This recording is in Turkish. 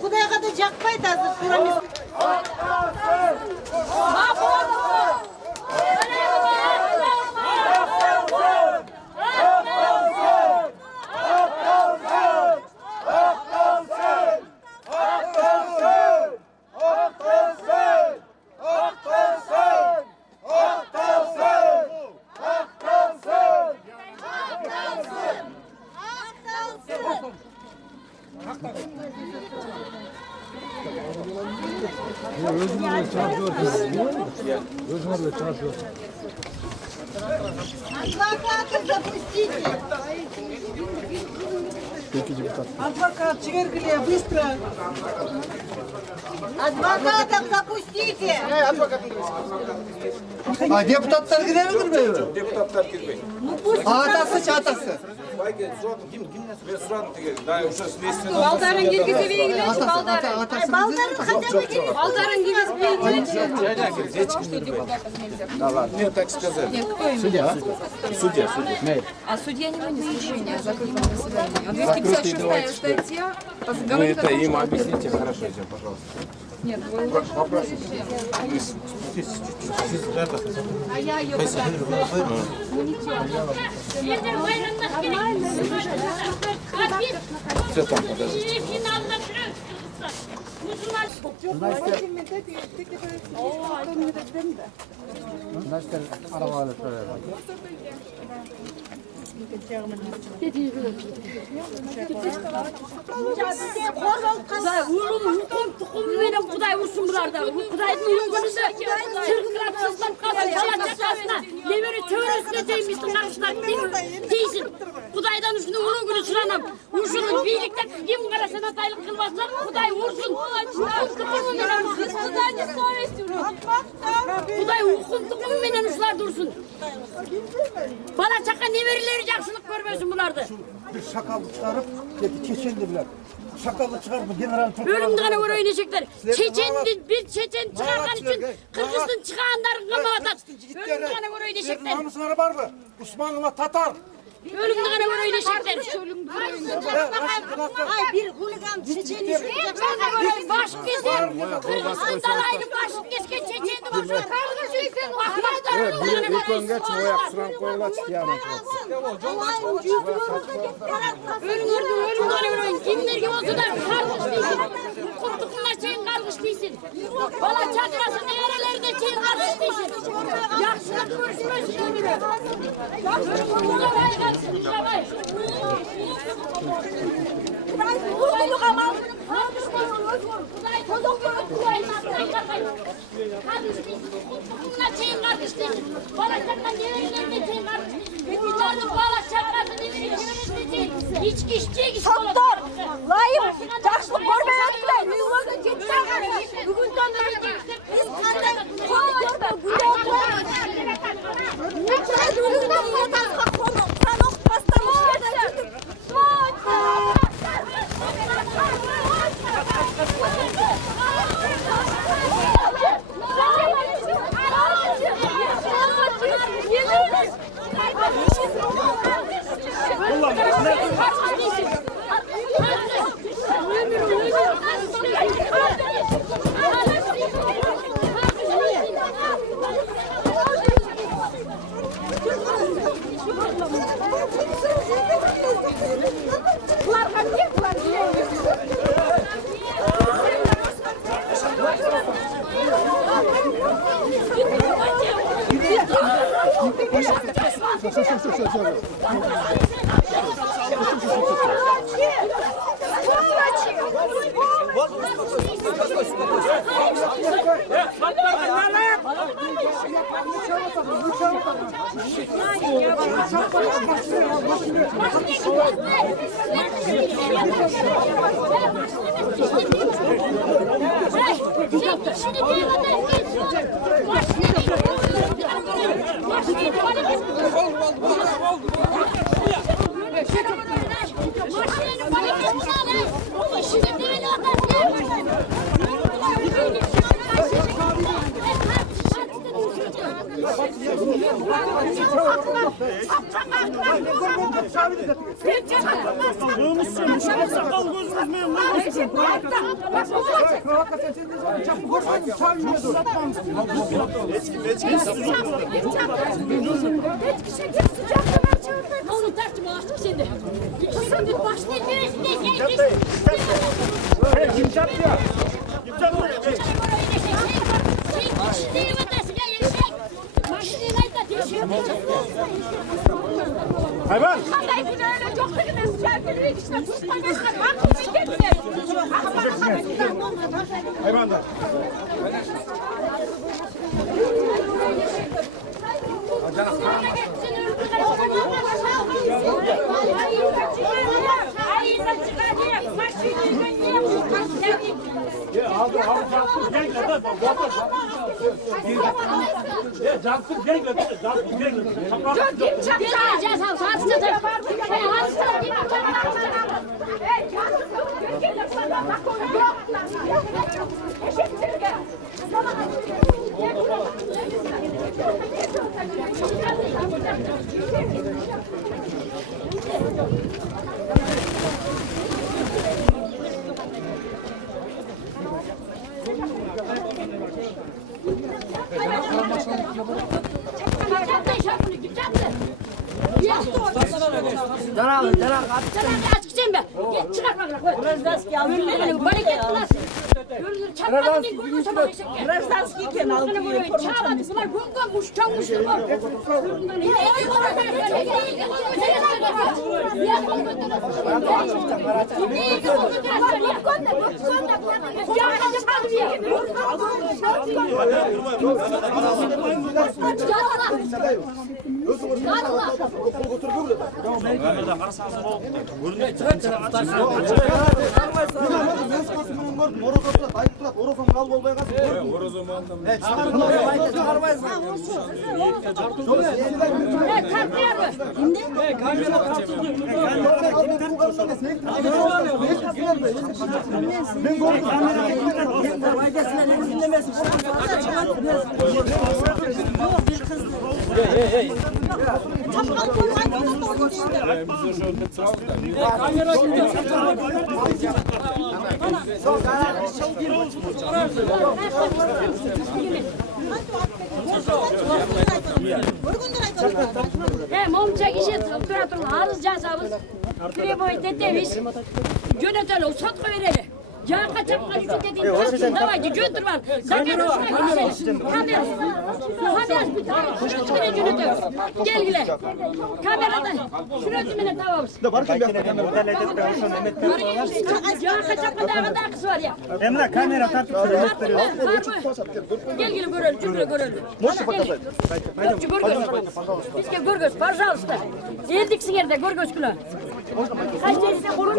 Kudaya kadar jakmaydı hazır kuramız. Адвоката запустите! Адвокат, Чигиргиле, быстро! Адвокатов запустите! А депутаттар girer mi girmiyor? Депутаттар girmeyin. Atası çatası. Ben сұрадым деген. Daha уже следствие. Балдарын киргизип ийгилечи, балдарын. Балдарын хотя бы через... Балдарын киргизип ийгилечи. Мне так сказали. Судья. Судья. А судья не вынес решения о закрытом заседании. 256 статья. Вы это им объясните хорошо, пожалуйста. Нет, вы А я ее Все там, подождите. Kuday vursun buralarda. Kudayın uygunluğu sırgırat sızlanıp kalsın. Şiat çatasına. Neveri töresine değmişsin karışlar. Değilsin. Kudaydan üstüne onun günü sıranım. Vursunun birlikte kim karasına taylık kılmazlar. Kuday vursun. Kuday hukukum menen uçlar dursun. Bana çaka neverileri jakşılık görmesin bulardı. Bir şakalı çıkarıp keçendiler. Şakalı çıkarıp general Ölümdü gana göre oynayacaklar. Bir Çeçen çıkargan için Kırgız'ın çıkanların kamavat. Ölümdü gana göre oynayacaklar. namusları var mı? Osmanlı'na Tatar. Ölümdü gana göre oynayacaklar. Ay bir huligan Çeçen'i Baş keser. Kırgız'ın dalayını başını kesken Çeçen'i başına. Ölümdü gana göre oynayacaklar. Kimler gibi olsa da kargış değilsin. Kurtukunlar çeyin kargış değilsin. Bala çakrasın eğrelerinde çeyin kargış değilsin. Yakşılık görüşmesin ömrü. Uzavay kalsın, uzavay. Uzaylı kamal. Uzay tozok görüp uzayın altına kalkayım. Kargış değilsin. Kurtukunlar çeyin kargış değilsin. Bala çakran eğrelerinde çeyin kargış değilsin. Bunların bala çakrasın eğrelerinde çeyin. İçki içecek iş olur. Layım, жақсылық көрмей өткіле. Үйгөзін жетсеңіз, бүгінден біз қандай көрді, бүгінден отасқа қанық бастамыз. Şimdi Onu tartışma açtık şimdi. Şimdi başlayın. Kim çarptı ya? Hayvan! Hayvan da. Momça işe operatörün arız cazabız. Treboy dedeviz. Yöneteli sotku vereli. Ya kaçaklar için dediğin taşın davaydı götür var. Zaten üstüne geçelim. Kamera bir tane şunu yönetiyoruz. Gel gile. Kamerada şunu cümle davamız. Ya kaçaklar dağında kız var ya. Emre kamera tartıp Gel gile görelim, cümle görelim. Biz gel görgöz, pardon usta. Eldik singerde görgöz kula. Kaç teyze korun.